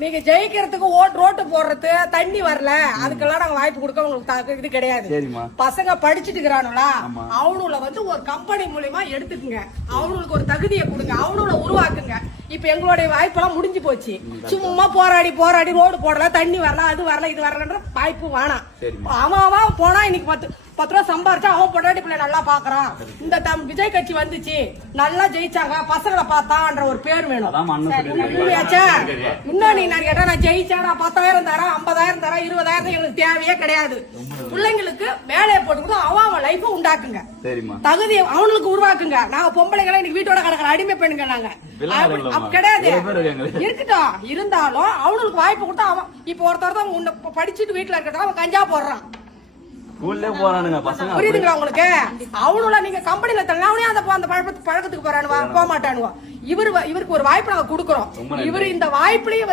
நீங்க ஜெயிக்கிறதுக்கு ரோட்டு போடுறது தண்ணி வரல அதுக்கெல்லாம் நாங்க வாய்ப்பு கொடுக்க உங்களுக்கு இது கிடையாது. பசங்க படிச்சுட்டு இருக்கிறானுங்களா அவனுல வந்து ஒரு கம்பெனி மூலியமா எடுத்துக்குங்க, அவனுக்கு ஒரு தகுதியை கொடுங்க, அவனுல உருவாக்குங்க. இப்ப எங்களுடைய வாய்ப்பெல்லாம் முடிஞ்சு போச்சு. சும்மா போராடி போராடி ரோடு போடல, தண்ணி வரல, அது வரல, இது வரலன்ற வாய்ப்பு வேணாம். அவன் போனா இன்னைக்கு 10 ரூபா சம்பாரிச்சா அவன் பொண்டாட்டி பிள்ளை நல்லா பாக்குறான். இந்த விஜய் கட்சி வந்துச்சு, நல்லா ஜெயிச்சாங்க, பசங்களை பார்த்தான்ற ஒரு பேர் வேணும். இன்னும் நீ நான் கேட்டா நான் ஜெயிச்சா 10,000 தரேன், 50,000 தரேன், 20,000 எங்களுக்கு தேவையே கிடையாது. பிள்ளைங்களுக்கு வேலையை போட்டு அவன் லைஃப் உண்டாக்குங்க, தகுதியை அவனுக்கு உருவாக்குங்க. நாங்க பொம்பளைங்களை இன்னைக்கு வீட்டோட கிடக்கிற அடிமை பெண்ணுங்க நாங்க கிடையாது. இருக்கட்டும், இருந்தாலும் அவனுக்கு வாய்ப்பு கொடுத்தா அவன் இப்ப ஒருத்தர் படிச்சுட்டு வீட்டுல இருக்கிறதா அவன் கஞ்சா போடுறான். புரியுதுங்களா உங்களுக்கு? அவனுல நீங்க கம்பெனில தள்ளி அந்த பழக்கத்துக்கு போறானுவா, போக மாட்டானுவா. இவருக்கு ஒரு வாய்ப்பு நாங்க கொடுக்கறோம். இவரு இந்த வாய்ப்புலயும்